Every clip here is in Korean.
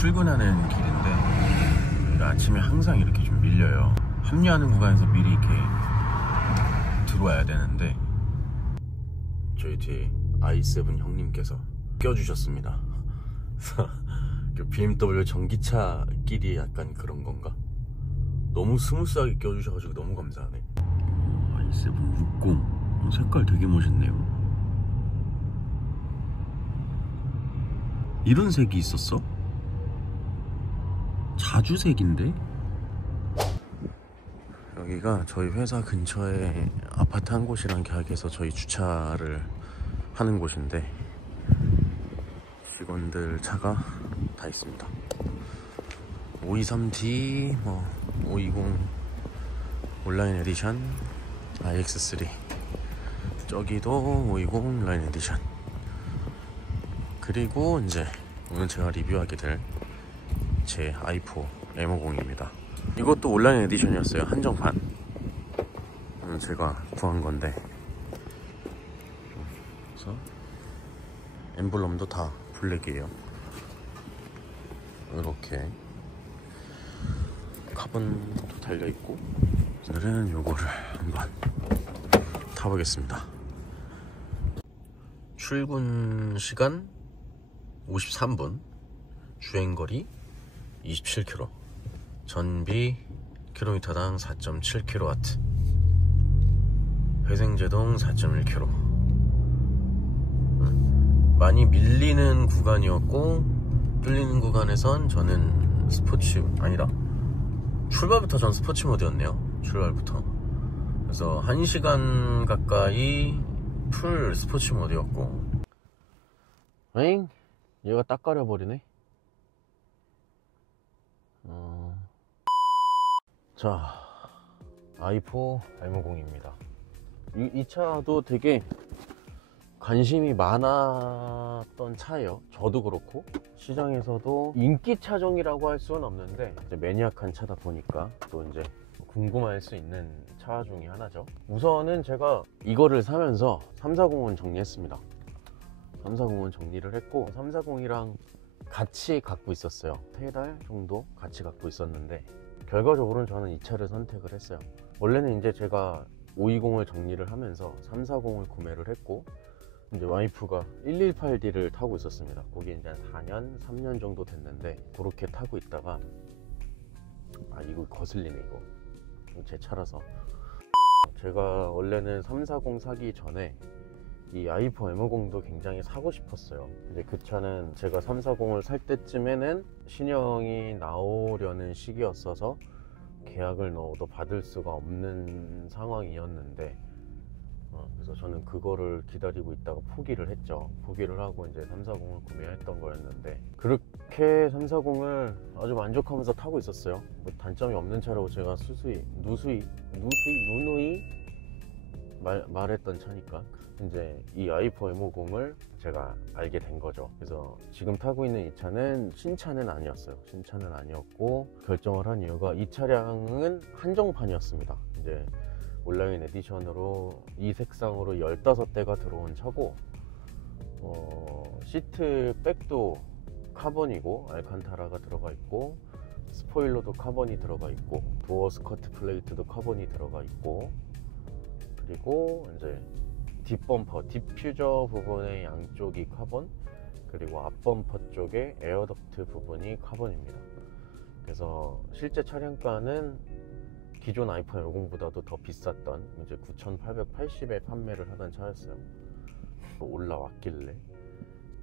출근하는 길인데 아침에 항상 이렇게 좀 밀려요. 합류하는 구간에서 미리 이렇게 들어와야 되는데 저희 뒤에 i7 형님께서 껴주셨습니다. BMW 전기차 끼리 약간 그런 건가? 너무 스무스하게 껴주셔가지고 너무 감사하네. i7 60 색깔 되게 멋있네요. 이런 색이 있었어? 자주색인데? 여기가 저희 회사 근처에 아파트 한 곳이랑 계약해서 저희 주차를 하는 곳인데 직원들 차가 다 있습니다. 523D, 520 온라인 에디션, iX3, 저기도 520 라인 에디션, 그리고 이제 오늘 제가 리뷰하게 될 제 i4 M50입니다. 이것도 온라인 에디션이었어요. 한정판. 오늘 제가 구한 건데, 그래서 엠블럼도 다 블랙이에요. 이렇게 카본도 달려있고. 오늘은 요거를 한번 타보겠습니다. 출근 시간 53분, 주행거리 27km, 전비 킬로미터당 4.7kW, 회생제동 4.1km. 많이 밀리는 구간이었고, 뚫리는 구간에선 저는 스포츠, 아니다, 출발부터 전 스포츠 모드였네요. 출발부터. 그래서 1시간 가까이 풀 스포츠 모드였고. 에잉? 얘가 딱 가려버리네. 자, i4 M50입니다. 이 차도 되게 관심이 많았던 차예요. 저도 그렇고 시장에서도 인기 차종이라고 할 수는 없는데 이제 매니악한 차다 보니까 또 이제 궁금할 수 있는 차 중에 하나죠. 우선은 제가 이거를 사면서 340은 정리했습니다. 340은 정리를 했고, 340이랑 같이 갖고 있었어요. 3달 정도 같이 갖고 있었는데 결과적으로는 저는 이 차를 선택을 했어요. 원래는 이제 제가 520을 정리를 하면서 340을 구매를 했고, 이제 와이프가 118D를 타고 있었습니다. 거기 이제 한 4년, 3년 정도 됐는데 그렇게 타고 있다가 이거 거슬리네. 이거 제 차라서. 제가 원래는 340 사기 전에 이 i4 M50도 굉장히 사고 싶었어요. 이제 그 차는 제가 340을 살 때쯤에는 신형이 나오려는 시기였어서 계약을 넣어도 받을 수가 없는 상황이었는데, 그래서 저는 그거를 기다리고 있다가 포기를 했죠. 포기를 하고 이제 340을 구매했던 거였는데, 그렇게 340을 아주 만족하면서 타고 있었어요. 뭐 단점이 없는 차라고 제가 누누이 말했던 차니까. 이제 이 i4 M50을 제가 알게 된 거죠. 그래서 지금 타고 있는 이 차는 신차는 아니었어요. 신차는 아니었고, 결정을 한 이유가 이 차량은 한정판이었습니다. 이제 온라인 에디션으로 이 색상으로 15대가 들어온 차고, 시트 백도 카본이고 알칸타라가 들어가 있고, 스포일러도 카본이 들어가 있고, 도어 스커트 플레이트도 카본이 들어가 있고, 그리고 이제 뒷범퍼, 디퓨저 부분의 양쪽이 카본, 그리고 앞범퍼 쪽에 에어덕트 부분이 카본입니다. 그래서 실제 차량가는 기존 i4 M50보다도 더 비쌌던 이제 9,880에 판매를 하던 차였어요. 올라왔길래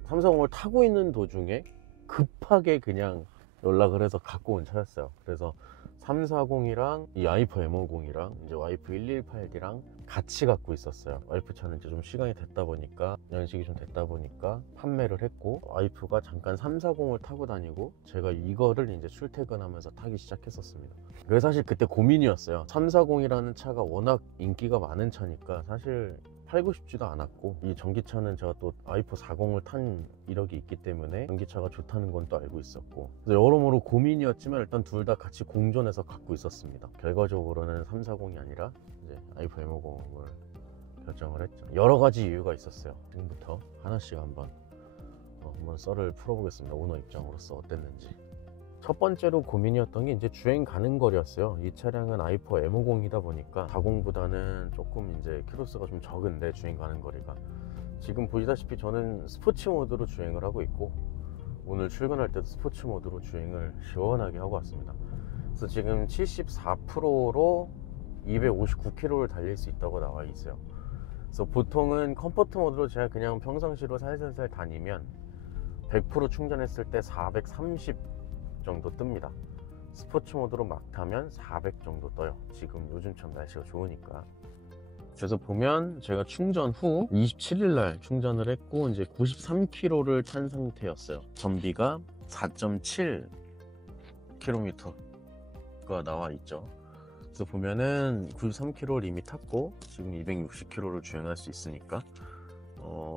340을 타고 있는 도중에 급하게 그냥 연락을 해서 갖고 온 차였어요. 그래서 340이랑 이 i4 M50이랑 이제 와이프 118D랑 같이 갖고 있었어요. 와이프 차는 이제 좀 시간이 됐다 보니까, 연식이 좀 됐다 보니까 판매를 했고, 와이프가 잠깐 340을 타고 다니고 제가 이거를 이제 출퇴근하면서 타기 시작했었습니다. 그래서 사실 그때 고민이었어요. 340이라는 차가 워낙 인기가 많은 차니까 사실 팔고 싶지도 않았고, 이 전기차는 제가 또 i4 40을 탄 이력이 있기 때문에 전기차가 좋다는 건 또 알고 있었고, 그래서 여러모로 고민이었지만 일단 둘 다 같이 공존해서 갖고 있었습니다. 결과적으로는 340이 아니라 이제 i4 M50을 결정을 했죠. 여러 가지 이유가 있었어요. 지금부터 하나씩 한번 한번 썰을 풀어보겠습니다. 오너 입장으로서 어땠는지. 첫 번째로 고민이었던 게 이제 주행 가는 거리였어요. 이 차량은 i4 M50이다 보니까 40보다는 조금 이제 키로수가 좀 적은데 주행 가는 거리가, 지금 보시다시피 저는 스포츠 모드로 주행을 하고 있고 오늘 출근할 때도 스포츠 모드로 주행을 시원하게 하고 왔습니다. 그래서 지금 74%로 259km를 달릴 수 있다고 나와 있어요. 그래서 보통은 컴포트 모드로 제가 그냥 평상시로 살살살 다니면 100% 충전했을 때 430 정도 뜹니다. 스포츠 모드로 막 타면 400 정도 떠요. 지금 요즘처럼 날씨가 좋으니까. 그래서 보면 제가 충전 후 27일 날 충전을 했고 이제 93km를 탄 상태였어요. 전비가 4.7km가 나와 있죠. 그래서 보면은 93km를 이미 탔고 지금 260km를 주행할 수 있으니까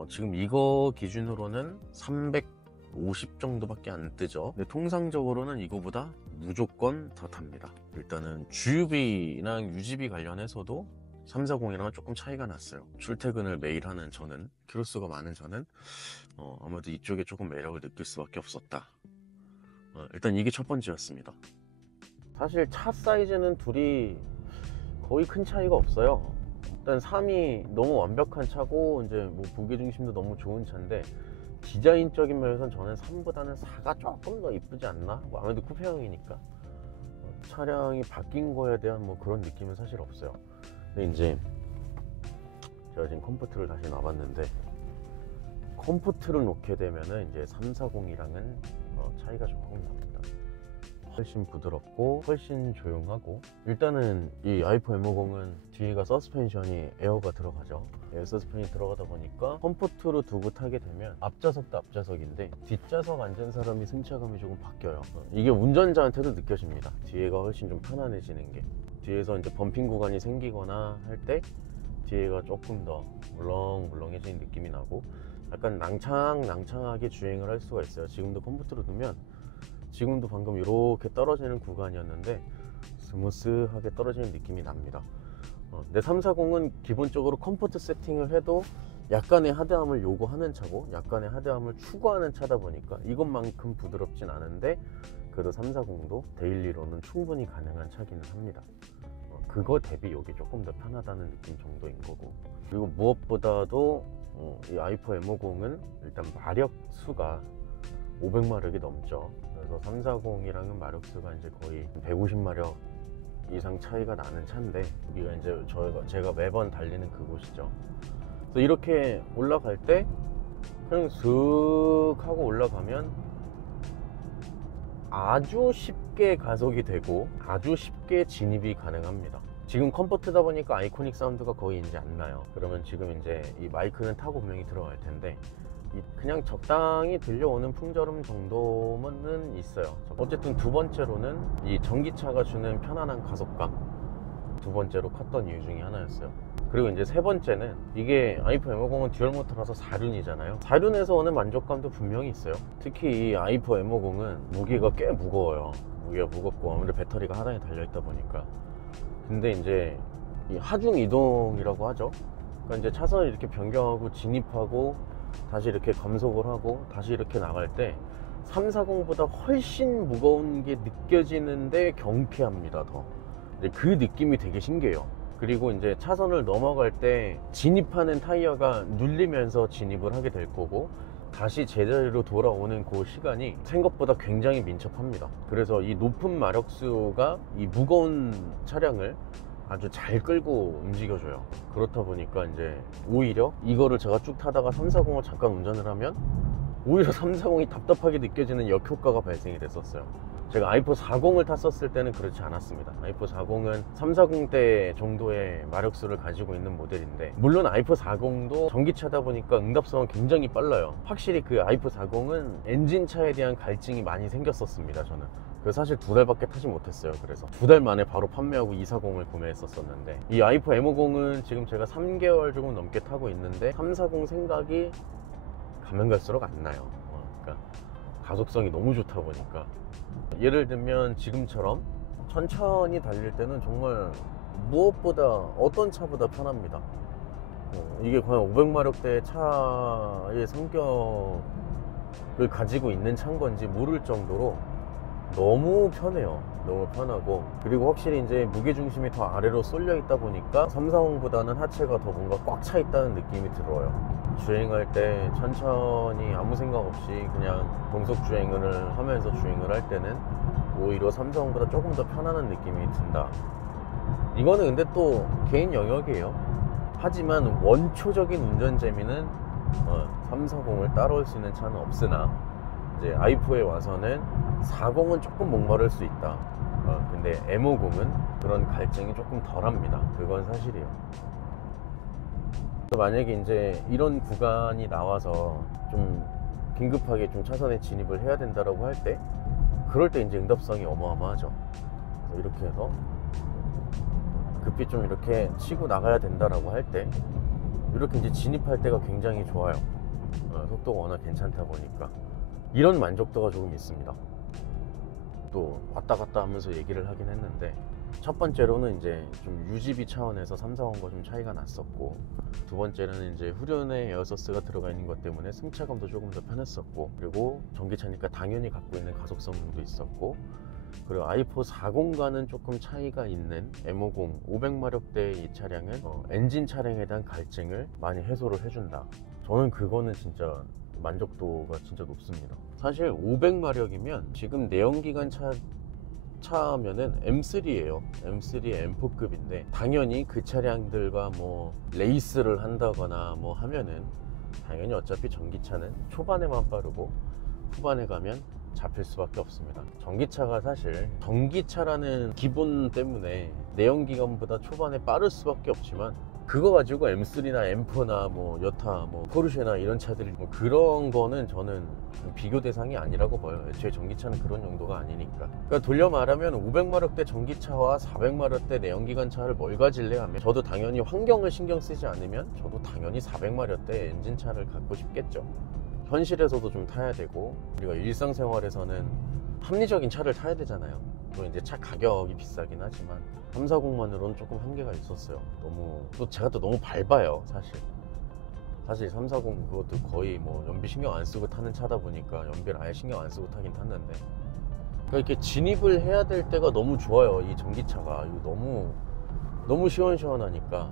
지금 이거 기준으로는 350 정도밖에 안 뜨죠. 근데 통상적으로는 이거보다 무조건 더 탑니다. 일단은 GUV랑 UGV 관련해서도 340이랑은 조금 차이가 났어요. 출퇴근을 매일 하는 저는, 키로수가 많은 저는 아무래도 이쪽에 조금 매력을 느낄 수밖에 없었다. 일단 이게 첫 번째였습니다. 사실 차 사이즈는 둘이 거의 큰 차이가 없어요. 일단 3이 너무 완벽한 차고 이제 뭐 무게중심도 너무 좋은 차인데, 디자인적인 면에서는 저는 3보다는 4가 조금 더 이쁘지 않나? 뭐 아무래도 쿠페형이니까 차량이 바뀐 거에 대한 뭐 그런 느낌은 사실 없어요. 근데 이제 제가 지금 컴포트를 다시 놔봤는데, 컴포트를 놓게 되면은 이제 340이랑은 차이가 조금 납니다. 훨씬 부드럽고 훨씬 조용하고, 일단은 이 i4 M50은 뒤에가 서스펜션이 에어가 들어가죠. 에어 서스펜이 들어가다 보니까 컴포트로 두고 타게 되면 앞좌석도 앞좌석인데 뒷좌석 앉은 사람이 승차감이 조금 바뀌어요. 이게 운전자한테도 느껴집니다. 뒤에가 훨씬 좀 편안해지는 게. 뒤에서 이제 범핑 구간이 생기거나 할 때 뒤에가 조금 더 물렁물렁해지는 느낌이 나고 약간 낭창하게 주행을 할 수가 있어요. 지금도 컴포트로 두면, 지금도 방금 이렇게 떨어지는 구간이었는데 스무스하게 떨어지는 느낌이 납니다. 근데 340은 기본적으로 컴포트 세팅을 해도 약간의 하드함을 요구하는 차고 약간의 하드함을 추구하는 차다 보니까 이것만큼 부드럽진 않은데, 그래도 340도 데일리로는 충분히 가능한 차기는 합니다. 그거 대비 이게 조금 더 편하다는 느낌 정도인 거고, 그리고 무엇보다도 이 i4 M50은 일단 마력수가 500마력이 넘죠. 그래서 340이랑은 마력수가 이제 거의 150마력 이상 차이가 나는 차인데, 여기가 이제 제가 매번 달리는 그곳이죠. 그래서 이렇게 올라갈 때 그냥 슥 하고 올라가면 아주 쉽게 가속이 되고 아주 쉽게 진입이 가능합니다. 지금 컴포트다 보니까 아이코닉 사운드가 거의 이제 안 나요. 그러면 지금 이제 이 마이크는 타고 분명히 들어갈 텐데 그냥 적당히 들려오는 풍절음 정도는 있어요. 어쨌든 두 번째로는 이 전기차가 주는 편안한 가속감, 두 번째로 컸던 이유 중에 하나였어요. 그리고 이제 세 번째는 이게 i4 M50은 듀얼 모터라서 4륜이잖아요. 4륜에서 오는 만족감도 분명히 있어요. 특히 이 i4 M50은 무게가 꽤 무거워요. 무게가 무겁고 아무래도 배터리가 하단에 달려있다 보니까. 근데 이제 이 하중 이동이라고 하죠. 그러니까 이제 차선을 이렇게 변경하고 진입하고 다시 이렇게 감속을 하고 다시 이렇게 나갈 때 340보다 훨씬 무거운 게 느껴지는데 경쾌합니다. 더. 근데 그 느낌이 되게 신기해요. 그리고 이제 차선을 넘어갈 때 진입하는 타이어가 눌리면서 진입을 하게 될 거고, 다시 제자리로 돌아오는 그 시간이 생각보다 굉장히 민첩합니다. 그래서 이 높은 마력수가 이 무거운 차량을 아주 잘 끌고 움직여줘요. 그렇다 보니까 이제 오히려 이거를 제가 쭉 타다가 340을 잠깐 운전을 하면 오히려 340이 답답하게 느껴지는 역효과가 발생이 됐었어요. 제가 i4 40을 탔었을 때는 그렇지 않았습니다. i4 40은 340대 정도의 마력수를 가지고 있는 모델인데, 물론 i4 40도 전기차다 보니까 응답성은 굉장히 빨라요. 확실히 그 i4 40은 엔진차에 대한 갈증이 많이 생겼었습니다. 저는 그래서 사실 2달밖에 타지 못했어요. 그래서 2달 만에 바로 판매하고 240을 구매했었는데, 이 i4 M50은 지금 제가 3개월 조금 넘게 타고 있는데 340 생각이 가면 갈수록 안 나요. 그러니까 가속성이 너무 좋다 보니까. 예를 들면 지금처럼 천천히 달릴 때는 정말 무엇보다 어떤 차보다 편합니다. 이게 과연 500마력대 차의 성격이 가지고 있는 차인 건지 모를 정도로 너무 편해요. 너무 편하고, 그리고 확실히 이제 무게중심이 더 아래로 쏠려 있다 보니까 340보다는 하체가 더 뭔가 꽉 차 있다는 느낌이 들어요. 주행할 때 천천히 아무 생각 없이 그냥 동속 주행을 하면서 주행을 할 때는 오히려 340보다 조금 더 편안한 느낌이 든다. 이거는 근데 또 개인 영역이에요. 하지만 원초적인 운전 재미는 340을 따라올 수 있는 차는 없으나, 이제 i4에 와서는 40은 조금 목마를 수 있다. 근데 M50은 그런 갈증이 조금 덜합니다. 그건 사실이에요. 만약에 이제 이런 구간이 나와서 좀 긴급하게 좀 차선에 진입을 해야 된다라고 할 때, 그럴 때 이제 응답성이 어마어마하죠. 그래서 이렇게 해서 급히 좀 이렇게 치고 나가야 된다라고 할 때, 이렇게 이제 진입할 때가 굉장히 좋아요. 속도가 워낙 괜찮다 보니까 이런 만족도가 조금 있습니다. 또 왔다 갔다 하면서 얘기를 하긴 했는데, 첫 번째로는 이제 좀 유지비 차원에서 340과 좀 차이가 났었고, 두 번째는 이제 후륜에 에어서스가 들어가 있는 것 때문에 승차감도 조금 더 편했었고, 그리고 전기차니까 당연히 갖고 있는 가속성능도 있었고, 그리고 i4 40과는 조금 차이가 있는 M50 500마력대의 이 차량은 엔진 차량에 대한 갈증을 많이 해소를 해준다. 저는 그거는 진짜 만족도가 진짜 높습니다. 사실 500마력이면 지금 내연기관 차면은 M3예요. M3 M4급인데, 당연히 그 차량들과 뭐 레이스를 한다거나 뭐 하면은 당연히 어차피 전기차는 초반에만 빠르고 후반에 가면 잡힐 수밖에 없습니다. 전기차가 사실 전기차라는 기본 때문에 내연기관보다 초반에 빠를 수밖에 없지만, 그거 가지고 M3나 M4나 뭐 여타 뭐 포르쉐나 이런 차들이 뭐 그런 거는 저는 비교 대상이 아니라고 봐요. 제 전기차는 그런 용도가 아니니까. 그러니까 돌려 말하면 500마력대 전기차와 400마력대 내연기관 차를 뭘 가질래 하면, 저도 당연히 환경을 신경 쓰지 않으면 저도 당연히 400마력대 엔진차를 갖고 싶겠죠. 현실에서도 좀 타야 되고, 우리가 일상생활에서는 합리적인 차를 타야 되잖아요. 또 이제 차 가격이 비싸긴 하지만 340만으로는 조금 한계가 있었어요. 너무 또 제가 또 너무 밟아요. 사실 340 그것도 거의 뭐 연비 신경 안 쓰고 타는 차다 보니까 연비를 아예 신경 안 쓰고 타긴 탔는데, 그러니까 이렇게 진입을 해야 될 때가 너무 좋아요. 이 전기차가 이거 너무 시원시원하니까.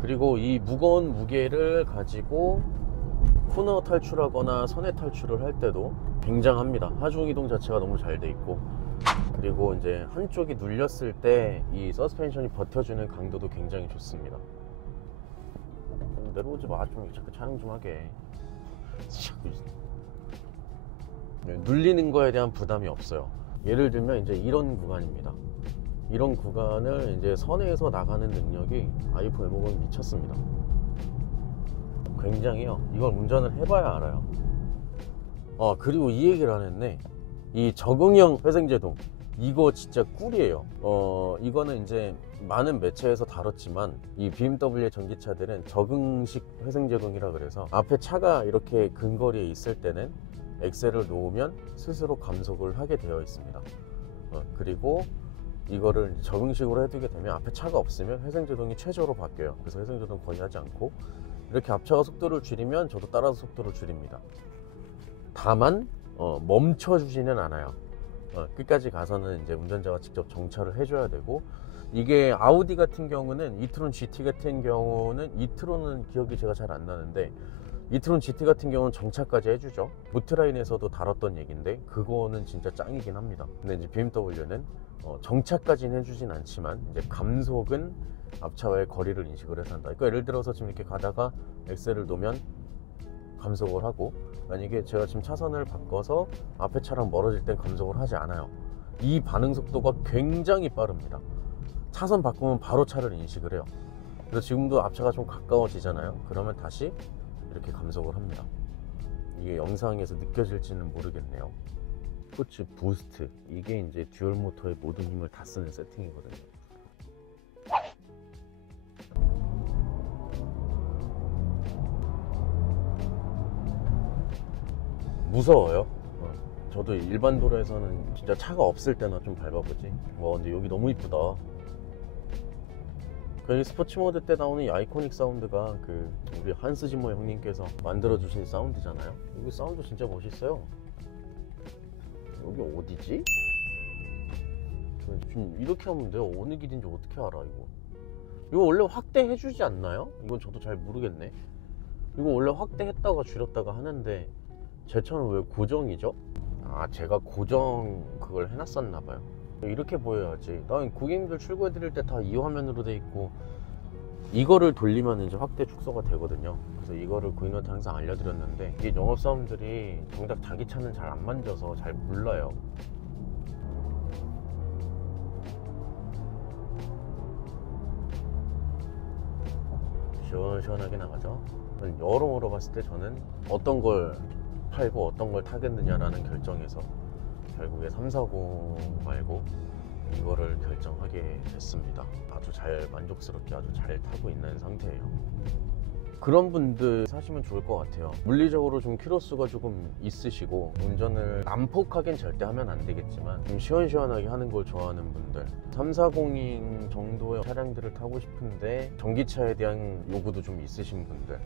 그리고 이 무거운 무게를 가지고 코너 탈출하거나 선회 탈출을 할 때도 굉장합니다. 하중 이동 자체가 너무 잘 돼 있고, 그리고 이제 한쪽이 눌렸을 때 이 서스펜션이 버텨주는 강도도 굉장히 좋습니다. 내려오지 마, 좀 자꾸 촬영 좀 하게. 눌리는 거에 대한 부담이 없어요. 예를 들면 이제 이런 구간입니다. 이런 구간을 이제 선회에서 나가는 능력이 i4 M50은 미쳤습니다. 굉장히요. 이걸 운전을 해봐야 알아요. 그리고 이 얘기를 안 했네. 이 적응형 회생제동, 이거 진짜 꿀이에요. 이거는 이제 많은 매체에서 다뤘지만, 이 BMW의 전기차들은 적응식 회생제동이라 그래서 앞에 차가 이렇게 근거리에 있을 때는 엑셀을 놓으면 스스로 감속을 하게 되어 있습니다. 그리고 이거를 적응식으로 해두게 되면 앞에 차가 없으면 회생제동이 최저로 바뀌어요. 그래서 회생제동 거의 하지 않고, 이렇게 앞차가 속도를 줄이면 저도 따라서 속도를 줄입니다. 다만 멈춰주지는 않아요. 끝까지 가서는 이제 운전자가 직접 정차를 해줘야 되고, 이게 아우디 같은 경우는, 이트론 GT 같은 경우는, 이트론은 기억이 제가 잘 안 나는데, 이트론 GT 같은 경우는 정차까지 해주죠. 모트라인에서도 다뤘던 얘기인데 그거는 진짜 짱이긴 합니다. 근데 이제 BMW는 정차까지는 해주진 않지만, 이제 감속은 앞차와의 거리를 인식을 해서 한다. 그러니까 예를 들어서 지금 이렇게 가다가 엑셀을 놓으면 감속을 하고, 만약에 제가 지금 차선을 바꿔서 앞에 차랑 멀어질 땐 감속을 하지 않아요. 이 반응 속도가 굉장히 빠릅니다. 차선 바꾸면 바로 차를 인식을 해요. 그래서 지금도 앞차가 좀 가까워지잖아요. 그러면 다시 이렇게 감속을 합니다. 이게 영상에서 느껴질지는 모르겠네요. 스포츠 부스트, 이게 이제 듀얼 모터의 모든 힘을 다 쓰는 세팅이거든요. 무서워요. 저도 일반 도로에서는 진짜 차가 없을 때나 좀 밟아보지. 와, 근데 여기 너무 이쁘다. 그 스포츠 모드 때 나오는 이 아이코닉 사운드가 그 우리 한스 지머 형님께서 만들어주신 사운드잖아요. 여기 사운드 진짜 멋있어요. 여기 어디지? 지금 이렇게 하면 돼요. 어느 길인지 어떻게 알아 이거 원래 확대해주지 않나요? 이건 저도 잘 모르겠네. 이거 원래 확대했다가 줄였다가 하는데 제 차는 왜 고정이죠? 아, 제가 고정 그걸 해놨었나봐요. 이렇게 보여야지. 난 고객님들 출고해드릴 때 다 이 화면으로 돼 있고 이거를 돌리면 이제 확대 축소가 되거든요. 그래서 이거를 고객님한테 항상 알려드렸는데 이게 영업사원들이 정작 자기 차는 잘 안 만져서 잘 몰라요. 시원시원하게 나가죠. 여러모로 봤을 때 저는 어떤 걸 팔고 어떤 걸 타겠느냐라는 결정에서 결국에 340 말고 이거를 결정하게 됐습니다. 아주 잘 만족스럽게 아주 잘 타고 있는 상태예요. 그런 분들 사시면 좋을 것 같아요. 물리적으로 좀 키로수가 조금 있으시고 운전을 난폭하긴 절대 하면 안 되겠지만 좀 시원시원하게 하는 걸 좋아하는 분들, 340인 정도의 차량들을 타고 싶은데 전기차에 대한 요구도 좀 있으신 분들,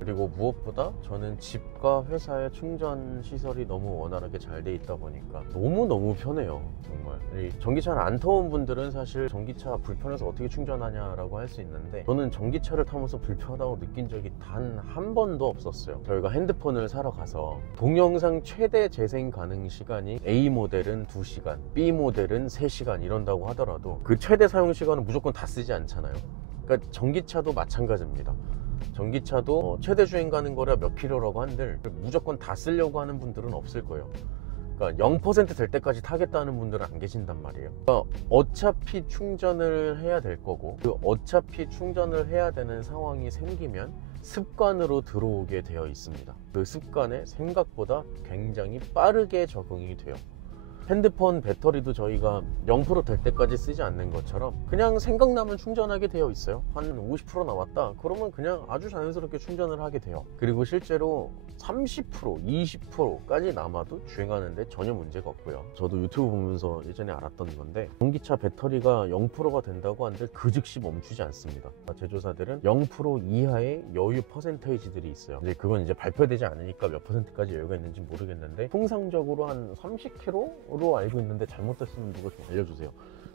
그리고 무엇보다 저는 집과 회사의 충전 시설이 너무 원활하게 잘 돼 있다 보니까 너무너무 편해요. 정말 전기차를 안 타본 분들은 사실 전기차 불편해서 어떻게 충전하냐라고 할 수 있는데 저는 전기차를 타면서 불편하다고 느낀 적이 단 한 번도 없었어요. 저희가 핸드폰을 사러 가서 동영상 최대 재생 가능 시간이 A 모델은 2시간, B 모델은 3시간 이런다고 하더라도 그 최대 사용 시간은 무조건 다 쓰지 않잖아요. 그러니까 전기차도 마찬가지입니다. 전기차도 최대 주행 가는 거라 몇 킬로라고 한들 무조건 다 쓰려고 하는 분들은 없을 거예요. 그러니까 0% 될 때까지 타겠다는 분들은 안 계신단 말이에요. 그러니까 어차피 충전을 해야 될 거고 그 어차피 충전을 해야 되는 상황이 생기면 습관으로 들어오게 되어 있습니다. 그 습관에 생각보다 굉장히 빠르게 적응이 돼요. 핸드폰 배터리도 저희가 0% 될 때까지 쓰지 않는 것처럼 그냥 생각나면 충전하게 되어 있어요. 한 50% 남았다 그러면 그냥 아주 자연스럽게 충전을 하게 돼요. 그리고 실제로 30%, 20%까지 남아도 주행하는데 전혀 문제가 없고요. 저도 유튜브 보면서 예전에 알았던 건데 전기차 배터리가 0%가 된다고 한들 그 즉시 멈추지 않습니다. 제조사들은 0% 이하의 여유 퍼센테이지들이 있어요. 근데 그건 이제 발표되지 않으니까 몇 %까지 여유가 있는지 모르겠는데 통상적으로 한 30km로 알고 있는데 잘못됐으면 누가 좀 알려주세요.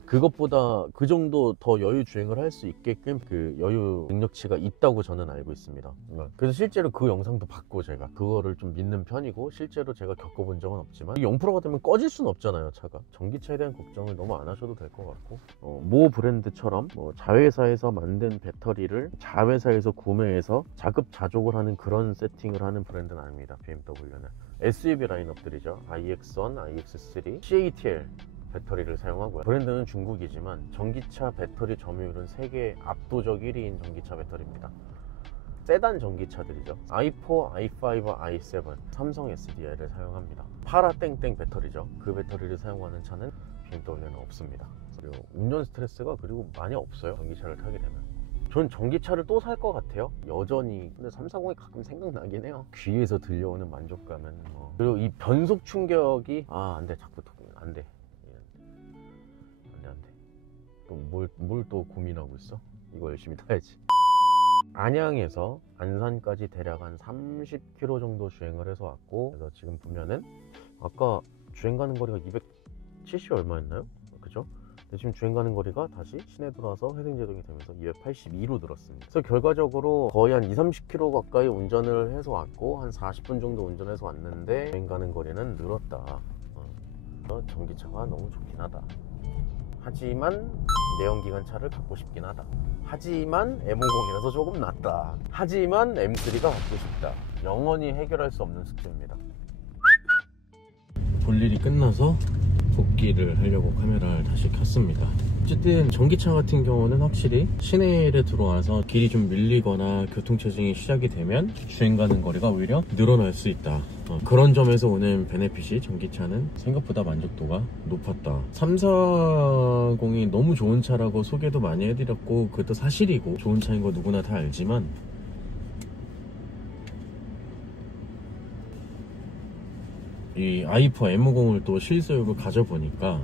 그것보다 그 정도 더 여유 주행을 할 수 있게끔 그 여유 능력치가 있다고 저는 알고 있습니다. 그래서 실제로 그 영상도 봤고 제가 그거를 좀 믿는 편이고 실제로 제가 겪어본 적은 없지만 0%가 되면 꺼질 수는 없잖아요. 차가. 전기차에 대한 걱정을 너무 안 하셔도 될 것 같고 모 브랜드처럼 자회사에서 만든 배터리를 자회사에서 구매해서 자급자족을 하는 그런 세팅을 하는 브랜드는 아닙니다. BMW는 SUV 라인업들이죠. iX1, iX3, CATL 배터리를 사용하고요. 브랜드는 중국이지만 전기차 배터리 점유율은 세계 압도적 1위인 전기차 배터리입니다. 세단 전기차들이죠. i4, i5, i7 삼성 SDI를 사용합니다. 파라땡땡 배터리죠. 그 배터리를 사용하는 차는 BMW는 없습니다. 그리고 운전 스트레스가 그리고 많이 없어요. 전기차를 타게 되면. 전 전기차를 또 살 것 같아요. 여전히. 근데 340이 가끔 생각나긴 해요. 귀에서 들려오는 만족감은 그리고 이 변속 충격이 안돼 자꾸 안돼 뭘 또 고민하고 있어? 이거 열심히 타야지. 안양에서 안산까지 대략 한 30km 정도 주행을 해서 왔고 그래서 지금 보면은 아까 주행 가는 거리가 270 얼마였나요? 그죠? 근데 지금 주행 가는 거리가 다시 시내 들어와서 회생제동이 되면서 282로 늘었습니다. 그래서 결과적으로 거의 한 20-30km 가까이 운전을 해서 왔고 한 40분 정도 운전해서 왔는데 주행 가는 거리는 늘었다. 전기차가 너무 좋긴 하다. 하지만 내연기관차를 갖고 싶긴 하다. 하지만 M50이라서 조금 낫다. 하지만 M3가 갖고 싶다. 영원히 해결할 수 없는 숙제입니다. 볼일이 끝나서 복귀를 하려고 카메라를 다시 켰습니다. 어쨌든 전기차 같은 경우는 확실히 시내를 들어와서 길이 좀 밀리거나 교통체증이 시작이 되면 주행 가는 거리가 오히려 늘어날 수 있다. 그런 점에서 오는 베네핏이 전기차는 생각보다 만족도가 높았다. 340이 너무 좋은 차라고 소개도 많이 해드렸고 그것도 사실이고 좋은 차인 거 누구나 다 알지만 이 i4 M50을 또 실소유를 가져보니까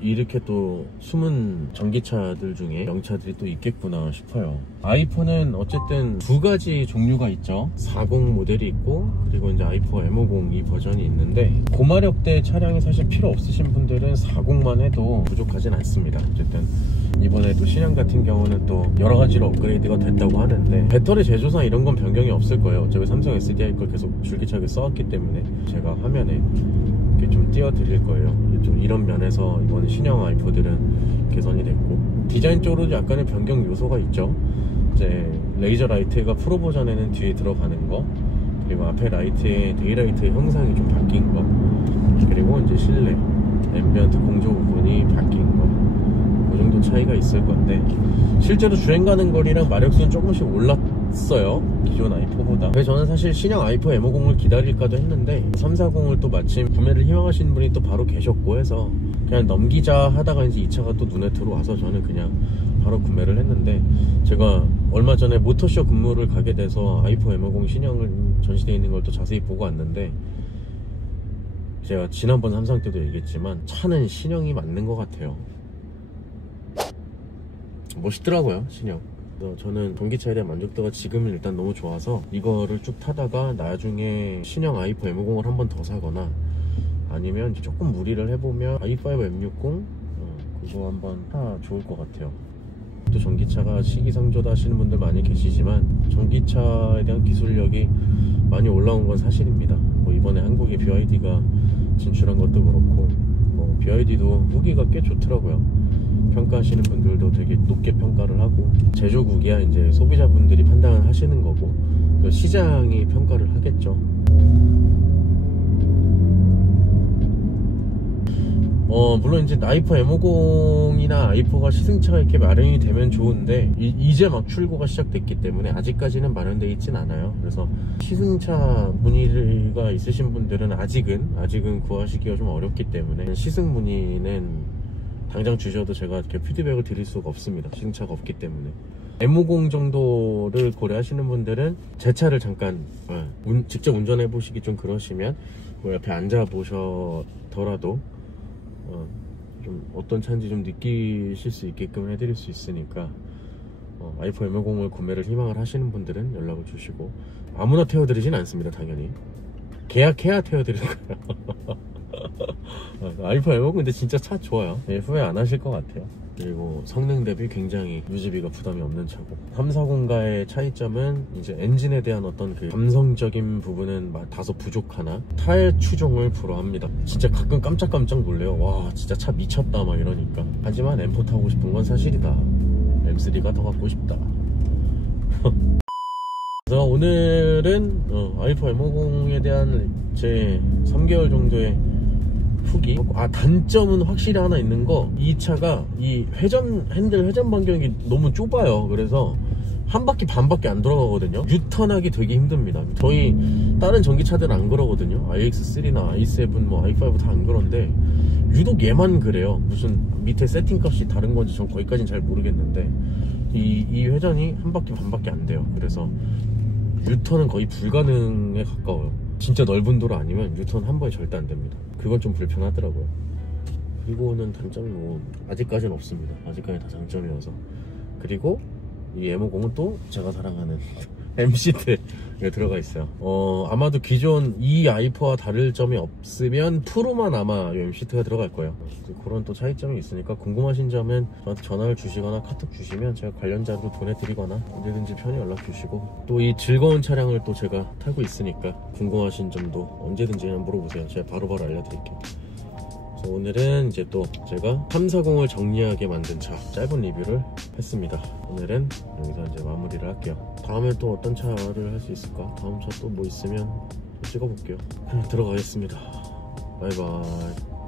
이렇게 또 숨은 전기차들 중에 명차들이 또 있겠구나 싶어요. i4는 어쨌든 두 가지 종류가 있죠. 40 모델이 있고, 그리고 이제 i4 M50 이 버전이 있는데, 고마력대 차량이 사실 필요 없으신 분들은 40만 해도 부족하진 않습니다. 어쨌든 이번에 또 신형 같은 경우는 또 여러 가지로 업그레이드가 됐다고 하는데, 배터리 제조상 이런 건 변경이 없을 거예요. 어차피 삼성 SDI 걸 계속 줄기차게 써왔기 때문에 제가 화면에 이렇게 좀 띄워드릴 거예요. 좀 이런 면에서 이번 신형 i4들은 개선이 됐고, 디자인 쪽으로 약간의 변경 요소가 있죠. 이제 레이저 라이트가 프로 버전에는 뒤에 들어가는 거, 그리고 앞에 라이트의 데이라이트의 형상이 좀 바뀐 거, 그리고 이제 실내 앰비언트 공조 부분이 바뀐 거, 그 정도 차이가 있을 건데, 실제로 주행 가는 거리랑 마력수는 조금씩 올랐어요, 기존 i4보다. 그래서 저는 사실 신형 i4 M50을 기다릴까도 했는데 340을 또 마침 구매를 희망하시는 분이 또 바로 계셨고 해서 그냥 넘기자 하다가 이제 이 차가 또 눈에 들어와서 저는 그냥 바로 구매를 했는데, 제가 얼마 전에 모터쇼 근무를 가게 돼서 i4 M50 신형을 전시되어 있는 걸 또 자세히 보고 왔는데, 제가 지난번 삼성 때도 얘기했지만 차는 신형이 맞는 것 같아요. 멋있더라고요, 신형. 저는 전기차에 대한 만족도가 지금은 일단 너무 좋아서 이거를 쭉 타다가 나중에 신형 i4 M50을 한 번 더 사거나, 아니면 조금 무리를 해보면 i5 M60 그거 한번 사 좋을 것 같아요. 또 전기차가 시기상조다 하시는 분들 많이 계시지만 전기차에 대한 기술력이 많이 올라온 건 사실입니다. 뭐 이번에 한국에 BYD가 진출한 것도 그렇고, 뭐 BYD도 후기가 꽤 좋더라고요. 평가하시는 분들도 되게 높게 평가를 하고, 제조국이야 이제 소비자분들이 판단을 하시는 거고, 시장이 평가를 하겠죠. 물론 이제 i4 M50이나 i4가 시승차가 이렇게 마련이 되면 좋은데, 이제 막 출고가 시작됐기 때문에 아직까지는 마련되어 있진 않아요. 그래서 시승차 문의가 있으신 분들은 아직은 구하시기가 좀 어렵기 때문에, 시승 문의는 당장 주셔도 제가 이렇게 피드백을 드릴 수가 없습니다. 시승차가 없기 때문에. M50 정도를 고려하시는 분들은 제 차를 잠깐 직접 운전해 보시기 좀 그러시면 뭐 옆에 앉아 보셔더라도 좀 어떤 차인지 좀 느끼실 수 있게끔 해드릴 수 있으니까, i4 M50을 구매를 희망을 하시는 분들은 연락을 주시고, 아무나 태워드리진 않습니다. 당연히 계약해야 태워드릴 거예요. i4 M50 근데 진짜 차 좋아요. 후회 안 하실 것 같아요. 그리고 성능 대비 굉장히 유지비가 부담이 없는 차고, 340과의 차이점은 이제 엔진에 대한 어떤 그 감성적인 부분은 다소 부족하나 타의 추종을 불허합니다. 진짜 가끔 깜짝깜짝 놀래요. 와 진짜 차 미쳤다 막 이러니까. 하지만 M4 타고 싶은 건 사실이다. M3가 더 갖고 싶다. 그래서 오늘은 i4 M50에 대한 제 3개월 정도의 후기. 단점은 확실히 하나 있는 거, 이 차가 이 핸들 회전 반경이 너무 좁아요. 그래서 한 바퀴 반밖에 안 돌아가거든요. 유턴하기 되게 힘듭니다. 저희 다른 전기차들은 안 그러거든요. iX3나 i7, 뭐 i5 다 안 그런데 유독 얘만 그래요. 무슨 밑에 세팅값이 다른 건지 전 거기까지는 잘 모르겠는데, 이 회전이 한 바퀴 반밖에 안 돼요. 그래서 유턴은 거의 불가능에 가까워요. 진짜 넓은 도로 아니면 유턴 한 번에 절대 안 됩니다. 그건 좀 불편하더라고요. 그리고는 단점이 뭐 아직까지는 없습니다. 아직까지 다 장점이어서. 그리고 이 M50은 또 제가 사랑하는 M시트에 들어가 있어요. 아마도 기존 이 i4와 다를 점이 없으면 프로만 아마 M시트가 들어갈 거예요. 그런 또 차이점이 있으니까, 궁금하신 점은 저한테 전화를 주시거나 카톡 주시면 제가 관련 자료 보내드리거나 언제든지 편히 연락 주시고, 또 이 즐거운 차량을 또 제가 타고 있으니까 궁금하신 점도 언제든지 그냥 물어보세요. 제가 바로바로 알려드릴게요. 그래서 오늘은 이제 또 제가 340을 정리하게 만든 차 짧은 리뷰를 했습니다. 오늘은 여기서 이제 마무리를 할게요. 다음에 또 어떤 차를 할 수 있을까? 다음 차 또 뭐 있으면 찍어볼게요. 들어가겠습니다. 바이바이.